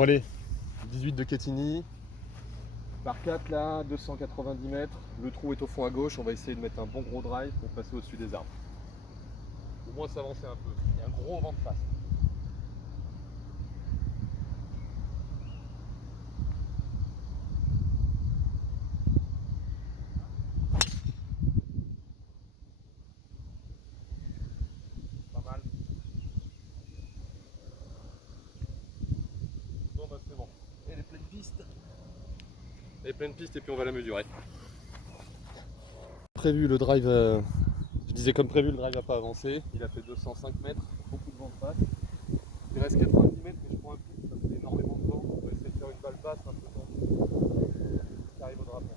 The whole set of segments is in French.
Bon allez, 18 de Quetigny, par 4 là, 290 mètres, le trou est au fond à gauche, on va essayer de mettre un bon gros drive pour passer au-dessus des arbres. Au moins s'avancer un peu, il y a un gros vent de face. Pas mal. Bon bah c'est bon. Et les pleines pistes. Les pleines pistes et puis on va la mesurer. Prévu le drive, je disais comme prévu le drive n'a pas avancé, il a fait 205 mètres, beaucoup de vent de face. Il reste 90 mètres mais je prends un coup, ça fait énormément de vent, on va essayer de faire une balle basse un peu tendue, qui arrive au drapeau.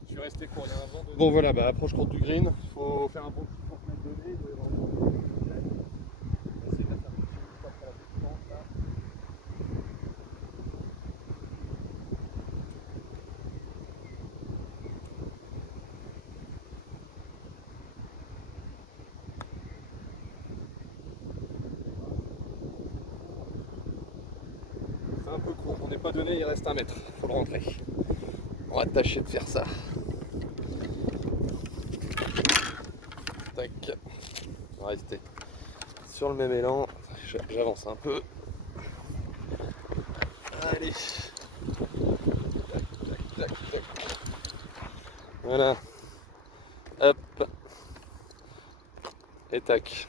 Je suis resté court, il y a un vent de... Bon voilà, bah, approche courte du green, il faut faire un bon 60 mètres de nez, on va essayer de la faire une fois après la distance là. C'est un peu court, on n'est pas donné, il reste 1 mètre, il faut le rentrer. On va tâcher de faire ça. Tac, on va rester sur le même élan, j'avance un peu. Allez, tac, tac, tac, tac. Voilà, hop, et tac.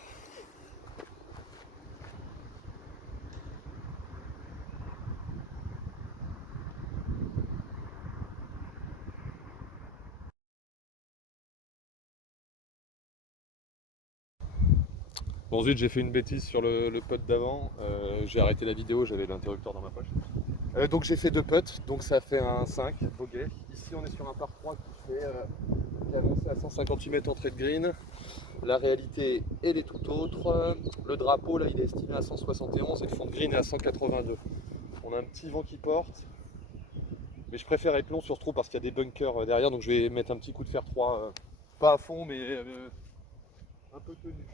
Bon zut, j'ai fait une bêtise sur le putt d'avant, j'ai arrêté la vidéo, j'avais l'interrupteur dans ma poche. Donc j'ai fait 2 putts, donc ça fait un 5 bogey. Ici on est sur un par 3 qui est avancé à 158 mètres entrée de green. La réalité elle est tout autre. Le drapeau là il est estimé à 171 et le fond de green est à 182. On a un petit vent qui porte, mais je préfère être long sur trou parce qu'il y a des bunkers derrière, donc je vais mettre un petit coup de fer 3, pas à fond mais un peu tenu.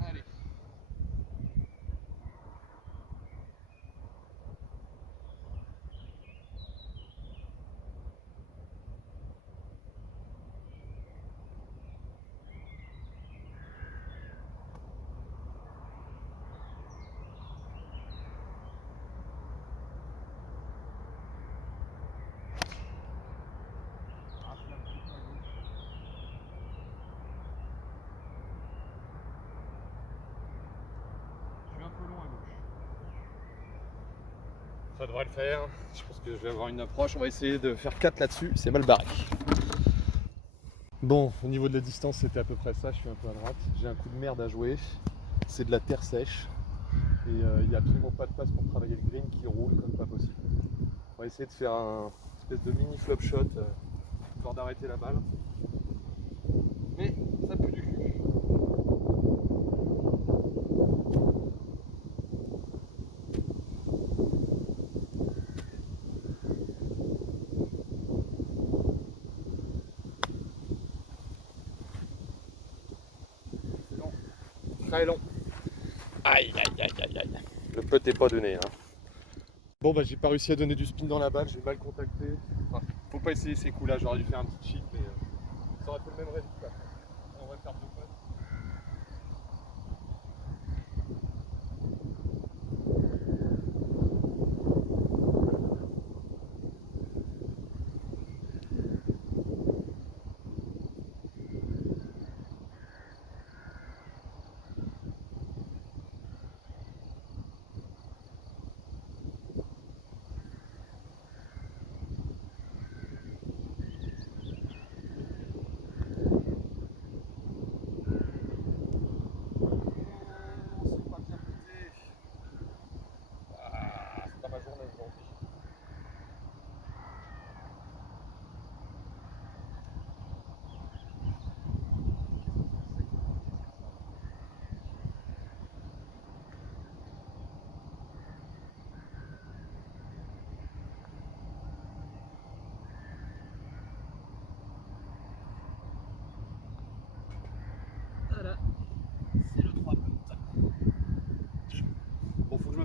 Allez. Ça devrait le faire. Je pense que je vais avoir une approche. On va essayer de faire 4 là-dessus. C'est mal barré. Bon, au niveau de la distance, c'était à peu près ça. Je suis un peu à droite. J'ai un coup de merde à jouer. C'est de la terre sèche. Et il n'y a absolument pas de place pour travailler le green qui roule comme pas possible. On va essayer de faire un espèce de mini flop shot, histoire d'arrêter la balle. Mais ça pue du cul. C'est long. Très long. Aïe aïe aïe aïe aïe. Le putt n'est pas donné. Hein. Bon bah j'ai pas réussi à donner du spin dans la balle, j'ai mal contacté. Enfin, faut pas essayer ces coups là, j'aurais dû faire un petit cheat mais ça aurait fait le même résultat. On va faire 2 putts.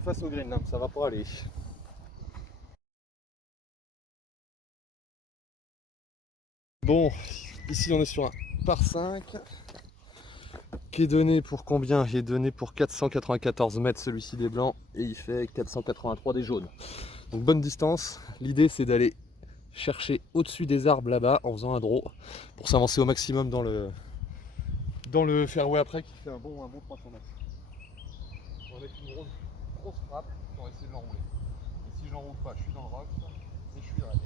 face au green là, ça va pas aller. Bon, ici on est sur un par 5 qui est donné pour combien? Il est donné pour 494 mètres celui-ci des blancs et il fait 483 des jaunes. Donc bonne distance. L'idée c'est d'aller chercher au-dessus des arbres là-bas en faisant un draw pour s'avancer au maximum dans le fairway après qui fait un bon 300 mètres. On va mettre une grosse frappe pour essayer de l'enrouler. Et si j'enroule pas, je suis dans le rock et je suis dans la terre.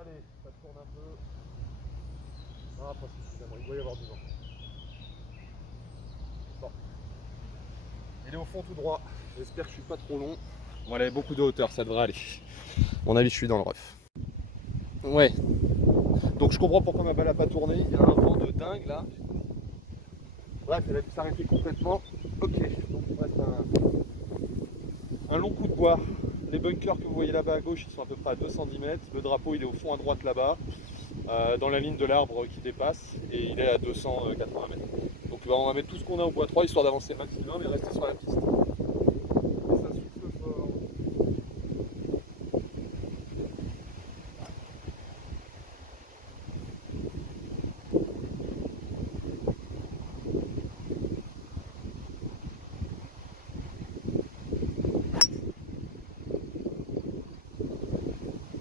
Allez, ça tourne un peu. Ah, pas suffisamment, il doit y avoir du vent. Bon. Il est au fond tout droit. J'espère que je suis pas trop long. Bon, il avait beaucoup de hauteur, ça devrait aller. À mon avis, je suis dans le rough. Ouais. Donc je comprends pourquoi ma balle a pas tourné. Il y a un vent de dingue là. Bref, elle a dû s'arrêter complètement. Ok. Donc il me reste un long coup de bois. Les bunkers que vous voyez là-bas à gauche, ils sont à peu près à 210 mètres. Le drapeau, il est au fond à droite là-bas, dans la ligne de l'arbre qui dépasse, et il est à 280 mètres. Donc on va mettre tout ce qu'on a au bois 3 histoire d'avancer maximum et rester sur la piste. Et ça souffle fort.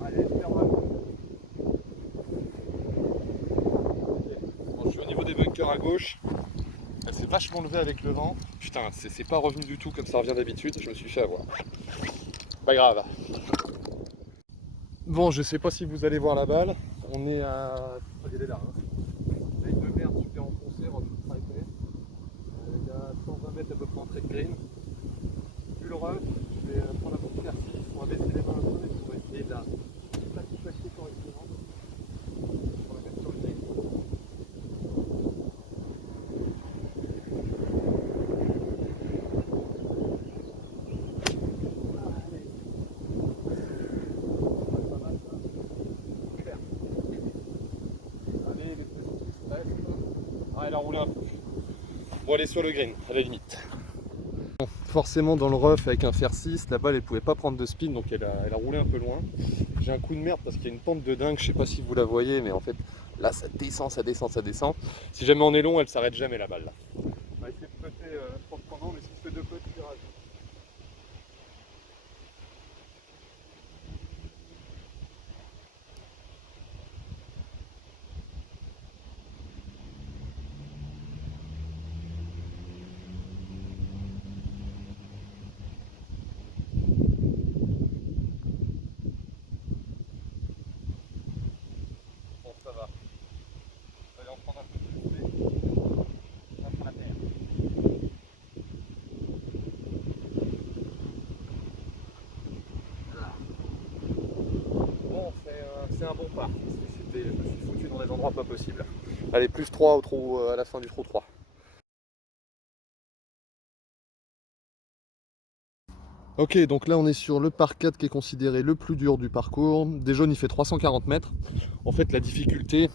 Allez, super mal. Okay. Bon, je suis au niveau des bunkers à gauche. Elle s'est vachement levée avec le vent. Putain, c'est pas revenu du tout comme ça revient d'habitude. Je me suis fait avoir. Pas grave. Bon, je sais pas si vous allez voir la balle. On est à. Elle est là. Hein. Avec de merde super enfoncée, roche ultra épais. Il y a 120 mètres à peu près entrée de green. Vu le rough, je vais prendre la porte faire 6. On va baisser les mains un peu pour essayer de la plaquer correctement. On va mettre sur le green. Ah, elle a roulé un peu. Bon, elle est sur le green, à la limite. Bon, forcément, dans le rough, avec un fer 6, la balle, elle pouvait pas prendre de spin, donc elle a roulé un peu loin. J'ai un coup de merde parce qu'il y a une pente de dingue, je sais pas si vous la voyez, mais en fait, là, ça descend, ça descend, ça descend. Si jamais on est long, elle s'arrête jamais, la balle, là. On va essayer de putter proprement, mais si je fais 2 putts, je rage. Bon, ça va. Allez, on prend un peu de spin. On prend la terre. Bon, c'est un bon pas. Je me suis foutu dans des endroits pas possibles. Allez, plus 3 au trou, à la fin du trou 3. Ok, donc là on est sur le par 4 qui est considéré le plus dur du parcours. Des jaunes, il fait 340 mètres. En fait, la difficulté,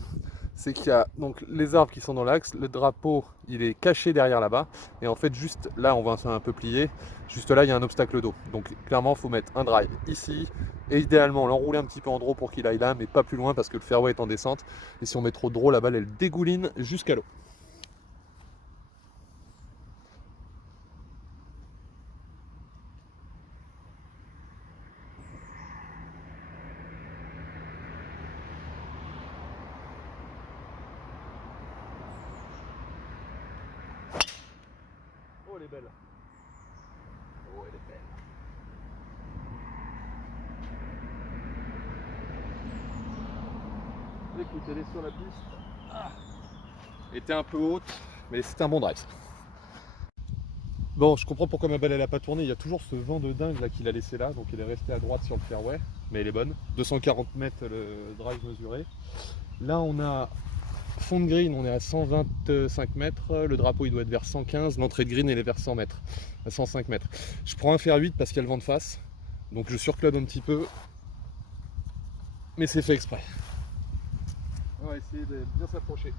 c'est qu'il y a donc les arbres qui sont dans l'axe, le drapeau il est caché derrière là-bas, et en fait juste là on voit un peu plié, juste là il y a un obstacle d'eau. Donc clairement il faut mettre un drive ici, et idéalement l'enrouler un petit peu en draw pour qu'il aille là, mais pas plus loin parce que le fairway est en descente, et si on met trop de draw, la balle elle dégouline jusqu'à l'eau. Oh elle est belle. Oh elle est belle. Écoute, elle est sur la piste. Ah. Elle était un peu haute, mais c'était un bon drive. Bon, je comprends pourquoi ma balle elle a pas tourné. Il y a toujours ce vent de dingue là qu'il a laissé là, donc elle est restée à droite sur le fairway, mais elle est bonne. 240 mètres le drive mesuré. Là, on a Fond de green, on est à 125 mètres. Le drapeau, il doit être vers 115. L'entrée de green, elle est vers 100 mètres, à 105 mètres. Je prends un fer 8 parce qu'il y a le vent de face. Donc je surclode un petit peu. Mais c'est fait exprès. On va essayer de bien s'approcher.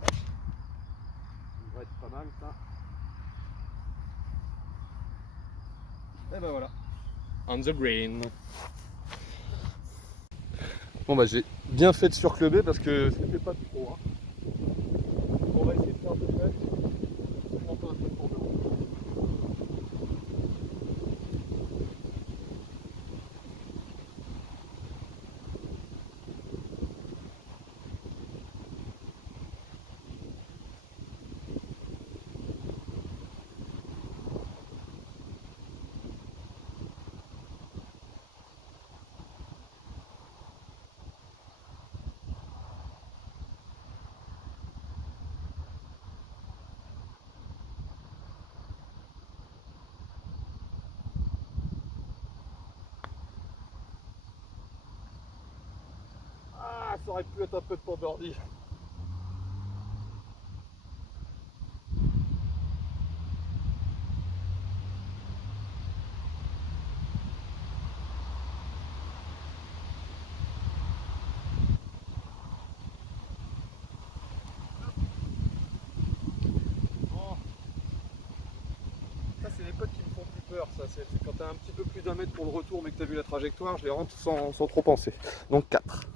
Ça devrait être pas mal ça. Et ben voilà. On the green. Bon bah j'ai bien fait de surcluber parce que c'était pas trop. On va essayer de faire 2 mètres. On peut un peu pour devant. Ah, ça aurait pu être un peu de pour birdie. Bon, ça c'est les potes qui me font plus peur. Ça, c'est quand t'as un petit peu plus d'un mètre pour le retour mais que t'as vu la trajectoire, je les rentre sans trop penser. Donc 4.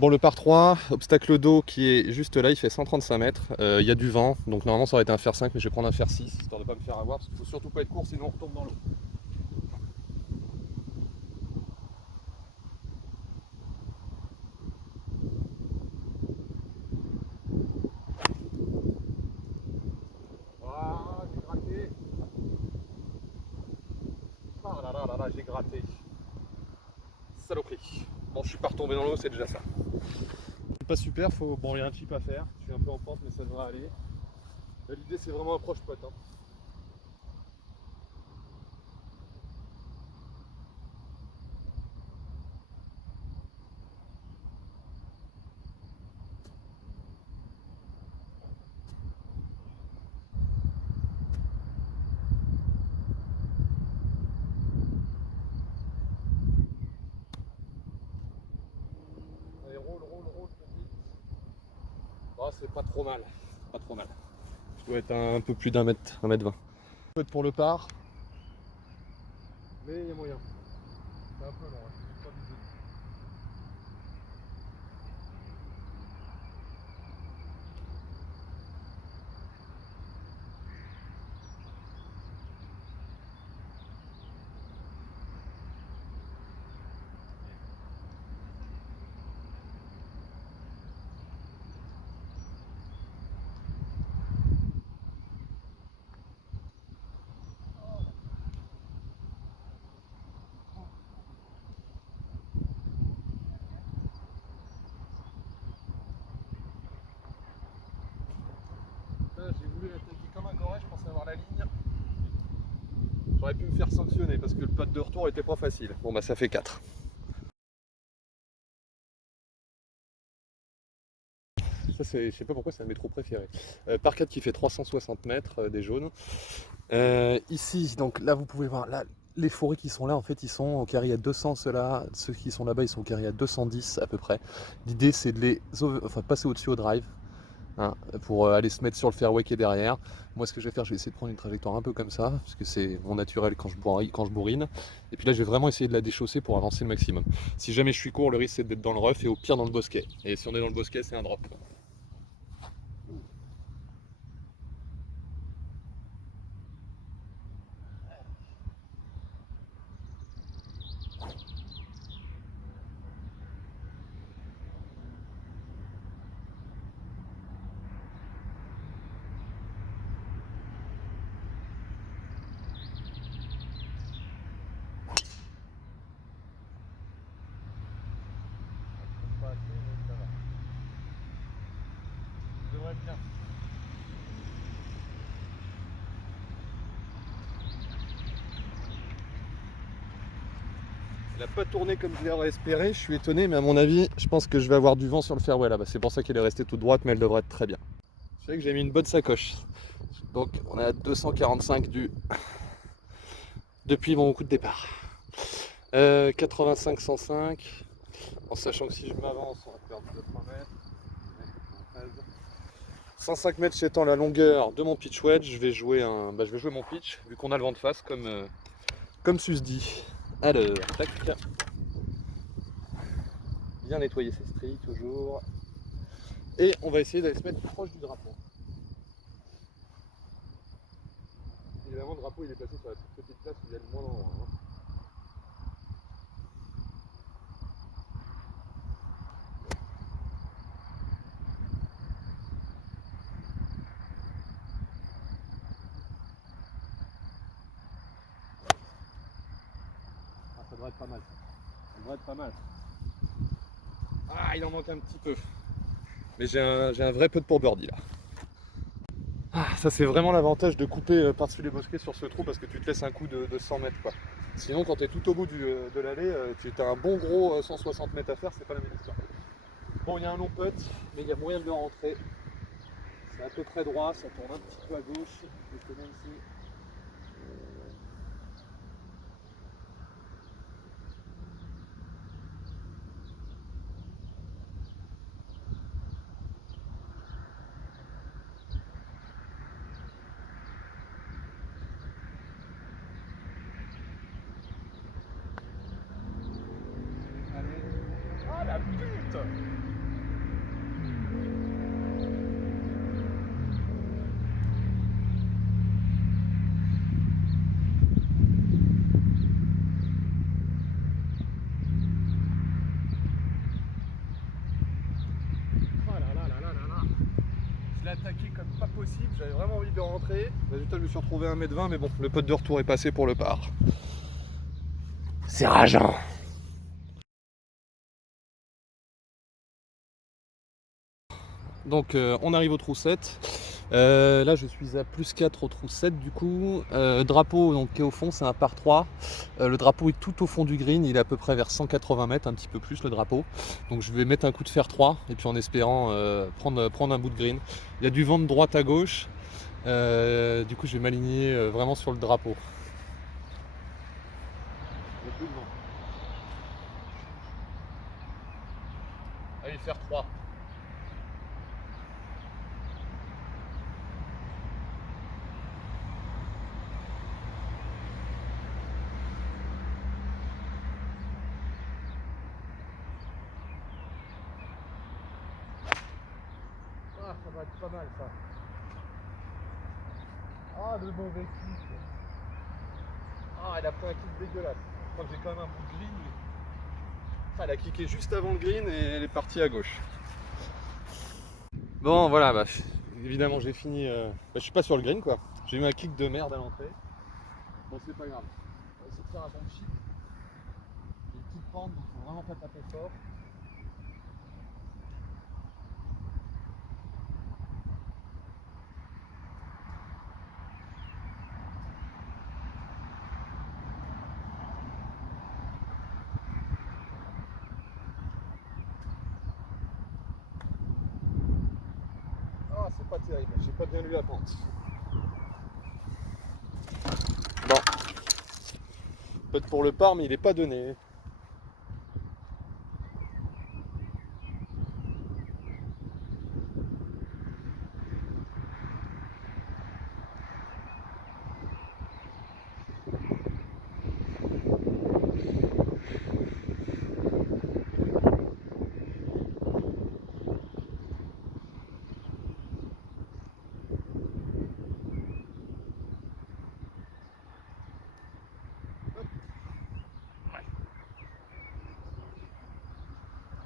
Bon, le par 3, obstacle d'eau qui est juste là, il fait 135 mètres. Il y a du vent, donc normalement ça aurait été un fer 5, mais je vais prendre un fer 6, histoire de ne pas me faire avoir, parce qu'il faut surtout pas être court, sinon on retombe dans l'eau. Ah, j'ai gratté. Ah là là là là, j'ai gratté. Saloperie. Bon, je suis pas retombé dans l'eau, c'est déjà ça. C'est pas super, bon, il y a un chip à faire. Je suis un peu en pente, mais ça devrait aller. L'idée, c'est vraiment approche pote. Hein. Allez, roule, petit. Ah, c'est pas trop mal. Pas trop mal. Je dois être un peu plus d'1 mètre, 1 mètre 20. Peut être pour le par, mais il y a moyen. C'est un peu long, hein. C'est pas du tout. J'ai voulu l'attaquer comme un goret, je pensais avoir la ligne. J'aurais pu me faire sanctionner parce que le putt de retour était pas facile. Bon bah ça fait 4. Ça c'est, je sais pas pourquoi c'est un de mes trous préférés. Par 4 qui fait 360 mètres des jaunes. Ici, donc là vous pouvez voir, là les forêts qui sont là en fait ils sont au carré à 200, ceux qui sont là-bas ils sont au carré à 210 à peu près. L'idée c'est de passer au-dessus au drive. Hein, pour aller se mettre sur le fairway qui est derrière. Moi, ce que je vais faire, je vais essayer de prendre une trajectoire un peu comme ça, parce que c'est mon naturel quand je bourrine. Et puis là, je vais vraiment essayer de la déchausser pour avancer le maximum. Si jamais je suis court, le risque c'est d'être dans le rough et au pire dans le bosquet. Et si on est dans le bosquet, c'est un drop. Pas assez, mais Il n'a pas tourné comme je l'aurais espéré, je suis étonné, mais à mon avis, je pense que je vais avoir du vent sur le fairway là-bas. C'est pour ça qu'elle est restée toute droite, mais elle devrait être très bien. Je sais que j'ai mis une bonne sacoche. Donc on est à 245 depuis mon coup de départ. 85, 105, en sachant que si je m'avance, on va perdre 2-3 mètres. 105 mètres étant la longueur de mon pitch wedge, je vais jouer mon pitch, vu qu'on a le vent de face comme susdit. Alors, tac. Bien nettoyer ses stries toujours. Et on va essayer d'aller se mettre proche du drapeau. Évidemment, le drapeau il est placé sur la toute petite place où il y a le moins d'endroit. Ah, ça devrait être pas mal. Ça devrait être pas mal. Ah, il en manque un petit peu. Mais j'ai un vrai peu de pour birdie là. Ah, ça c'est vraiment l'avantage de couper par-dessus les bosquets sur ce trou parce que tu te laisses un coup de 100 mètres quoi. Sinon quand tu es tout au bout de l'allée, tu as un bon gros 160 mètres à faire, c'est pas la même histoire. Bon, il y a un long putt, mais il y a moyen de le rentrer. C'est à peu près droit, ça tourne un petit peu à gauche. Je te donne ici. Ah la pute! Oh là là là là là là! Je l'ai attaqué comme pas possible, j'avais vraiment envie de rentrer. Résultat, je me suis retrouvé à 1m20, mais bon, le putt de retour est passé pour le par. C'est rageant! Donc on arrive au trou 7. Là je suis à plus 4 au trou 7 du coup. Drapeau donc, qui est au fond, c'est un par 3. Le drapeau est tout au fond du green, il est à peu près vers 180 mètres, un petit peu plus le drapeau. Donc je vais mettre un coup de fer 3 et puis en espérant prendre un bout de green. Il y a du vent de droite à gauche. Du coup je vais m'aligner vraiment sur le drapeau. Il y a plus de vent. Allez, faire 3. Ah, ça va être pas mal ça. Ah, le mauvais kick. Ah, elle a pris un kick dégueulasse. Je crois que j'ai quand même un bout de green. Ah, elle a kické juste avant le green et elle est partie à gauche. Bon, voilà, évidemment, j'ai fini. Je suis pas sur le green quoi. J'ai eu un kick de merde à l'entrée. Bon, c'est pas grave. On va essayer de faire un bon chip. Il y a une petite pente, donc faut vraiment pas taper fort. Ah, c'est pas terrible, j'ai pas bien lu la pente. Bon, peut-être pour le par, mais il est pas donné.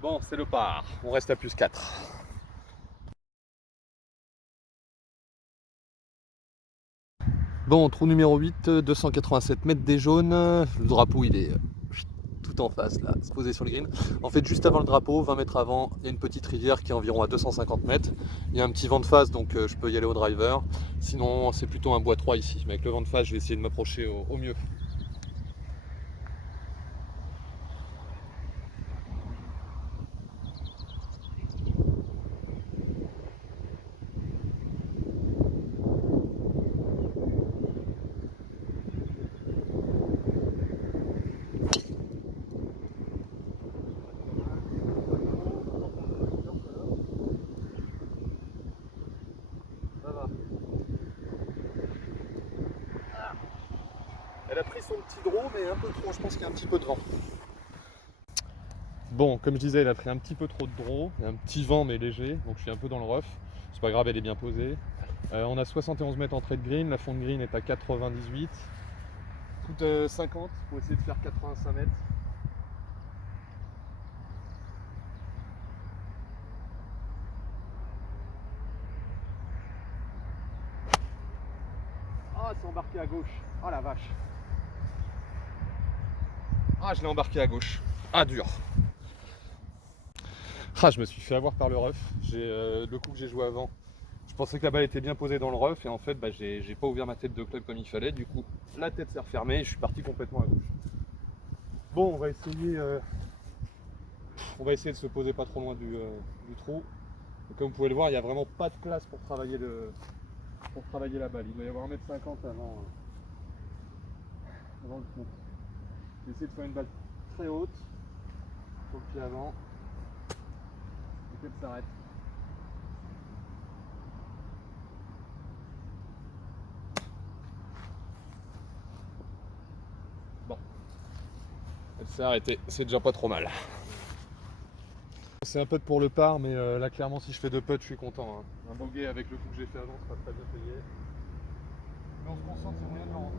Bon, c'est le par. On reste à plus 4. Bon, trou numéro 8, 287 mètres des jaunes. Le drapeau, il est tout en face, là, posé sur le green. En fait, juste avant le drapeau, 20 mètres avant, il y a une petite rivière qui est environ à 250 mètres. Il y a un petit vent de face, donc je peux y aller au driver. Sinon, c'est plutôt un bois 3 ici. Mais avec le vent de face, je vais essayer de m'approcher au mieux. petit draw, mais un peu trop, je pense qu'il y a un petit peu de vent. Bon, comme je disais, il a pris un petit peu trop de draw, il y a un petit vent mais léger, donc je suis un peu dans le rough. C'est pas grave, elle est bien posée. On a 71 mètres entrée de green, la fond de green est à 98. Coûte 50 pour essayer de faire 85 mètres. Ah, c'est embarqué à gauche. Ah la vache. Ah, je l'ai embarqué à gauche. Ah, dur. Ah, je me suis fait avoir par le rough. Le coup que j'ai joué avant, je pensais que la balle était bien posée dans le rough et en fait, j'ai pas ouvert ma tête de club comme il fallait. Du coup, la tête s'est refermée et je suis parti complètement à gauche. Bon, on va essayer de se poser pas trop loin du trou. Et comme vous pouvez le voir, il n'y a vraiment pas de place pour travailler la balle. Il doit y avoir 1m50 avant le trou. Je vais essayer de faire une balle très haute sur le pied avant et qu'elle s'arrête. Bon, elle s'est arrêtée, c'est déjà pas trop mal. C'est un putt pour le par, mais là clairement si je fais 2 putts, je suis content. Hein. Un bogey avec le coup que j'ai fait avant, c'est pas très bien payé. Mais on se concentre sur rien de l'en rentrer.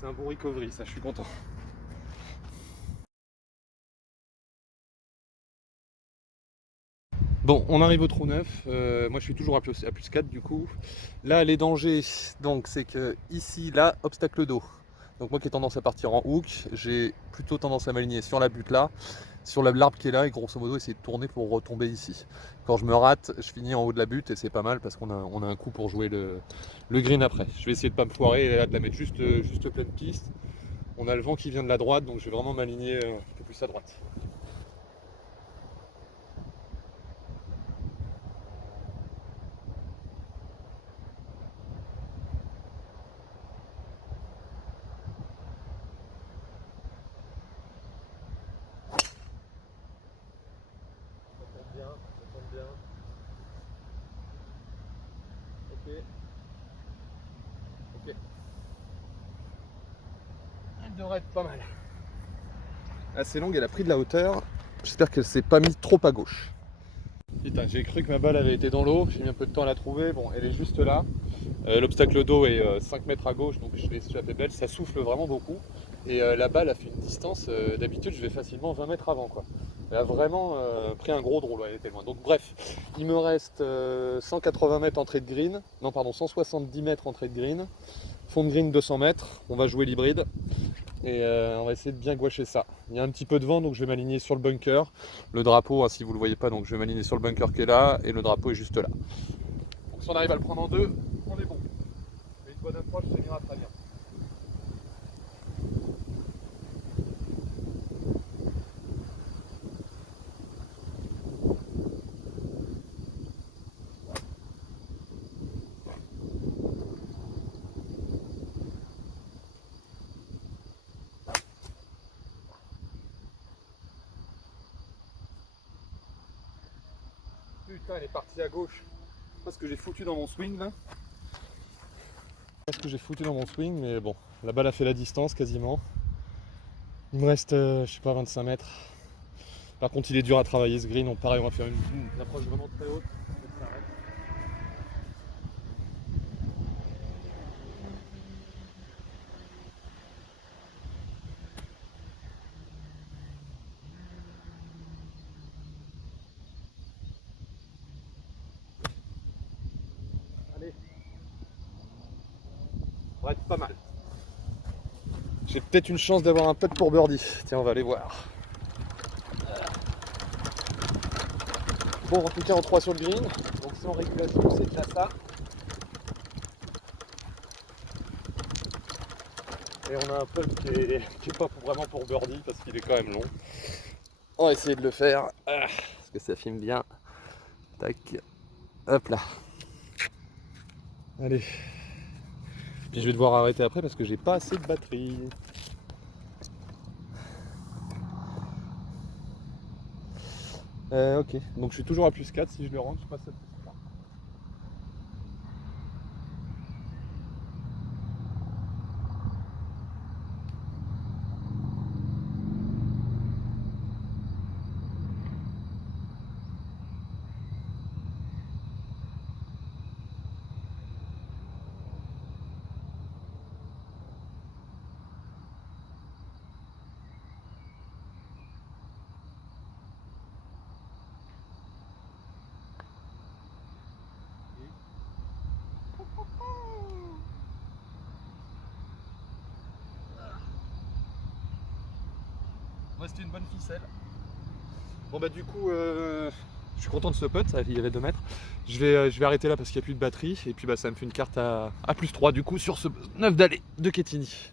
C'est un bon recovery, ça, je suis content. Bon, on arrive au trou 9. Moi, je suis toujours à plus 4 du coup. Là, les dangers, donc, c'est que ici, là, obstacle d'eau. Donc, moi qui ai tendance à partir en hook, j'ai plutôt tendance à m'aligner sur la butte là, sur l'arbre qui est là, et grosso modo, essayer de tourner pour retomber ici. Quand je me rate, je finis en haut de la butte et c'est pas mal parce qu'on a un coup pour jouer le green après. Je vais essayer de pas me foirer et là, de la mettre juste pleine piste. On a le vent qui vient de la droite, donc je vais vraiment m'aligner un peu plus à droite. Ça tombe bien. Ok. Ok. Elle devrait être pas mal. Assez longue, elle a pris de la hauteur. J'espère qu'elle s'est pas mise trop à gauche. Putain, j'ai cru que ma balle avait été dans l'eau, j'ai mis un peu de temps à la trouver. Bon, elle est juste là. L'obstacle d'eau est 5 mètres à gauche, donc je l'ai échappé belle. Ça souffle vraiment beaucoup. Et la balle a fait une distance, d'habitude je vais facilement 20 mètres avant, quoi. Elle a vraiment pris un gros drôle, elle était loin. Donc bref, il me reste 180 mètres entrée de green. Non, pardon, 170 mètres entrée de green. Fond de green 200 mètres. On va jouer l'hybride. Et on va essayer de bien gouacher ça. Il y a un petit peu de vent, donc je vais m'aligner sur le bunker. Le drapeau, hein, si vous ne le voyez pas, donc je vais m'aligner sur le bunker qui est là, et le drapeau est juste là. Donc si on arrive à le prendre en deux, on est bon. Mais une bonne approche, ça ira très bien. Putain, elle est partie à gauche. Je sais pas ce que j'ai foutu dans mon swing là. Je sais pas ce que j'ai foutu dans mon swing, mais bon, la balle a fait la distance quasiment. Il me reste, je sais pas, 25 mètres. Par contre, il est dur à travailler ce green. Pareil, on va faire une approche vraiment très haute. Allez. Ça va être pas mal. J'ai peut-être une chance d'avoir un putt pour birdie. Tiens, on va aller voir. Bon, en tout cas, en 3 sur le green. Donc, sans régulation, c'est déjà ça. Et on a un putt qui est pas vraiment pour birdie parce qu'il est quand même long. On va essayer de le faire. Parce que ça filme bien. Tac. Hop là. Allez. Puis je vais devoir arrêter après parce que j'ai pas assez de batterie. Ok, donc je suis toujours à plus 4 si je le rentre, je passe à plus 3. Ouais, c'était une bonne ficelle. Bon bah du coup, je suis content de ce putt, il y avait 2 mètres. Je vais arrêter là parce qu'il n'y a plus de batterie. Et puis bah ça me fait une carte à plus 3 du coup sur ce 9 d'aller de Ketini.